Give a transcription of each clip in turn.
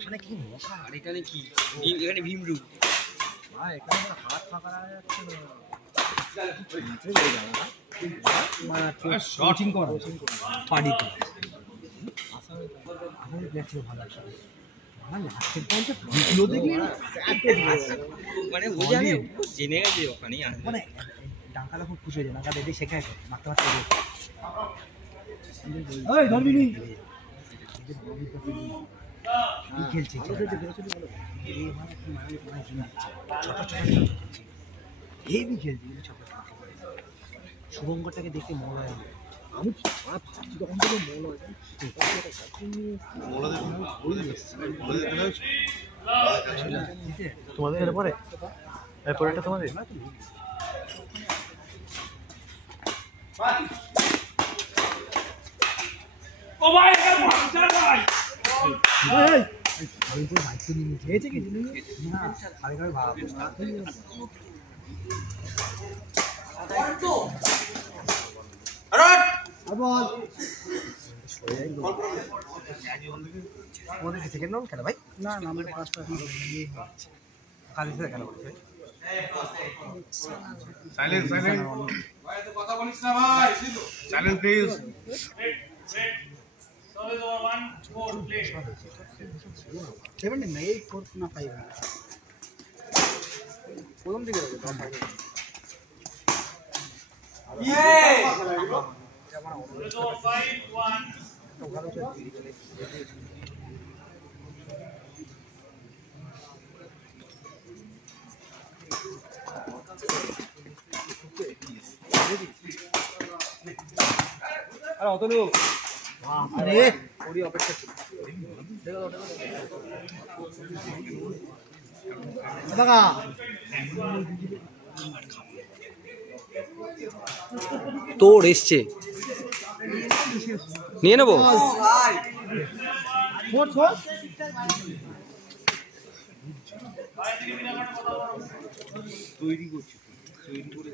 এখানে কি মশা আর এখানে কি এখানে ভীমরু ভাই এখানে হাত ফাঁকা রাখা যাচ্ছে না কোচিং করা পার্টিতে আমার দেখতে ভালো লাগছে আমার লাস্টের পয়েন্টে ভিডিও দেখি মানে ও জানে জেনে গেছে ওখানেই আসবে মানে ডাঙ্কালা খুব খুশি হয়ে যায় ডাঙ্কা দেখে শেখায় তো মারতে মারতে এই ধরবি নি কি খেলছে হেভি খেলছে ছোট শুভঙ্করটাকে দেখতে মনে হয় আমি ভাবছি তখন থেকে মনে হয় তোমাদের পরে পরেরটা তোমাদের ও ভাই আমি তো বাইক তো নিয়ে খেয়েছে কি না আরে ভাই ভাব আমাদের সেকেন্ড রাউন্ড খেলা ভাই না না আমাদের পাঁচটা কালি সাথে খেলা করছে সাইলেন্স সাইলেন্স ভাই তো কথা বলিস না ভাই সাইলেন্স প্লিজ সবাই 1 4 প্লে 7 না 8 4 না 5 প্রথম দিকে রয়েছে 10 আগে এই আমার 5 1 ভালো চলছে আরে অতনু আরে ওরি অপেক্ষা ছিল দাদা তোর এসছে নিয়ে নেবো ভাই ফোর ফোর তৈরি করছি তৈরি করে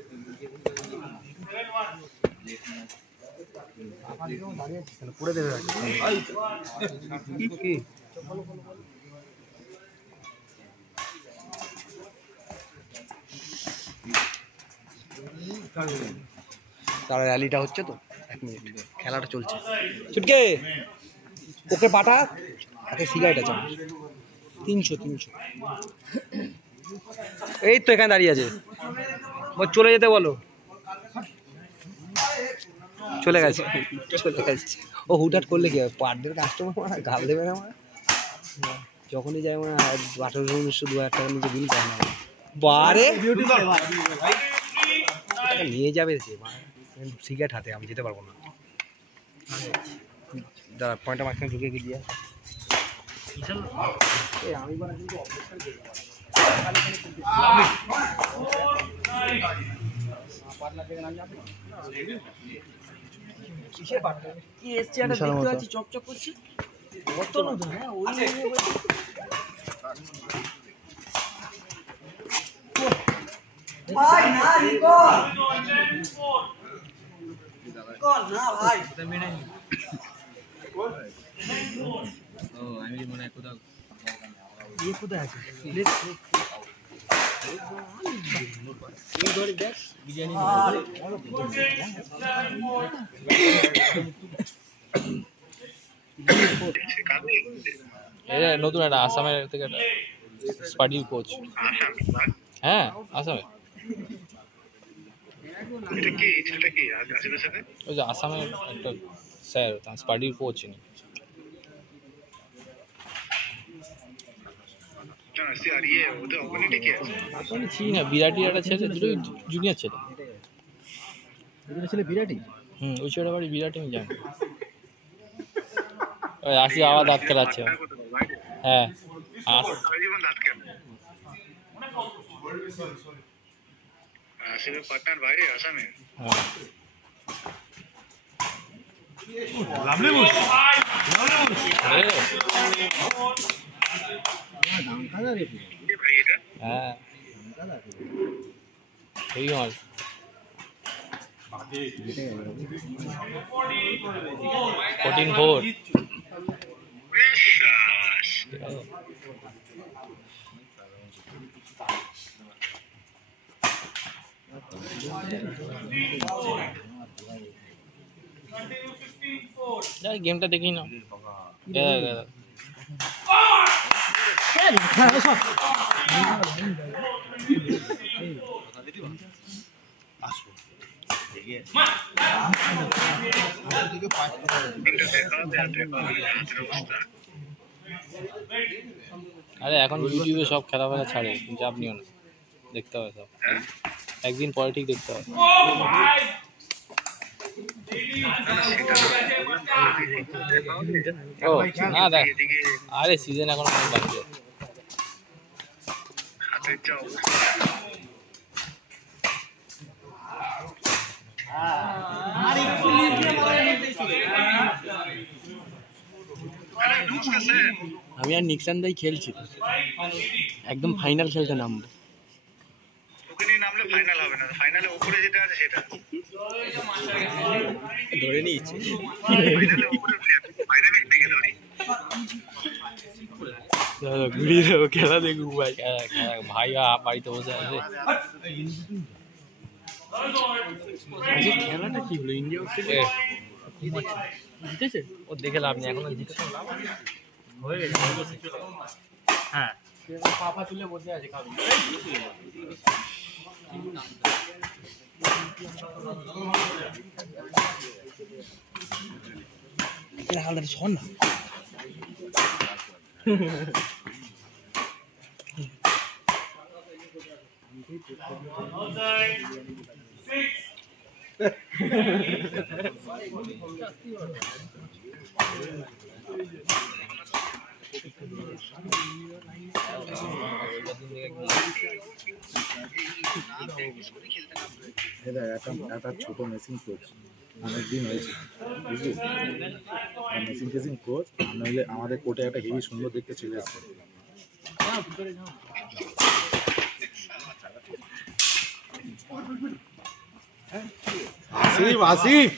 পুরো দেবে কি তার র্যালিটা হচ্ছে তো 1 মিনিট খেলাটা চলছে ছুটকে ওকে পাঠা হাতে সিগারেট আছে 300 এই তো এখানে দাঁড়িয়ে আছে চলে যেতে বলো চলে গেছে ও হুটহাট করলে কি পার ডের কাস্টমার গাল দেবে না আমার যখনই যায় মানে 1800 2000 টাকা নিচে বিল করে না বারে নিয়ে যাবে সিগারেট হাতে আমি যেতে পারবো না দাঁড়া পয়েন্টটা মাঝখানে ঢুকে গিয়ে আমি কিন্তু অবস্থান কি এসছে একটা দেখতে পাচ্ছি চকচক করছে কত নতুন হ্যাঁ ওই ভাই না কর না ভাই ও আমি মনে হয় কোথাও ये কোথায় আছে নতুন একটা আসামের থেকে একটা স্পার্টির কোচ হ্যাঁ আসামে ওই যে আসামের একটা স্যার তার স্পার্টির কোচ চিনি চিনি না বিরাটির একটা ছেলে দুটোই জুনিয়র ছেলে বিরাটি ওই ছেলেটা বাড়ি বিরাটি আমি জানি ওই আসি আবার দাঁত খেলাচ্ছে হ্যাঁ পাটনার বাইরে আসামে হ্যাঁ সেই মাল 14-4 ঠিক আছে যাই গেমটা দেখি না আরে এখন ইউটিউবে সব খেলা ফেলা ছাড়ে চাপ নিও না দেখতে হবে সব একদিন পরে ঠিক দেখতে হবে ও না দেখ আরে সিজন এখন অনেক বাকি আছে আমি আর নিক্সান দাই খেলছি একদম ফাইনাল খেলতে নামবো ওখানে নামলে ফাইনাল হবে না ফাইনালে উপরে যেটা আছে সেটা ধরে নিয়েছি ফাইনালে উপরে ফাইনালে থেকে ধরি ঘুরিয়ে দেবো খেলা দেখবো ভাই ভাই বাড়িতে বসে আছে খেলাটা কি হলো ইন্ডিয়া অস্ট্রেলিয়া জিতেছে ও দেখে লাভ নেই এখনো জিতে লাভ হয়ে গেছে হ্যাঁ পাপা তুলে বসে আছে খাবি হালদার শোন না একটা ছোট মেশিন কোচ অনেকদিন হয়েছে বুঝলি মেশিন টেশিন কোচ নইলে আমাদের কোর্টে একটা হেভি সুন্দর দেখতে ছেলে আসবে আসিফ আসিফ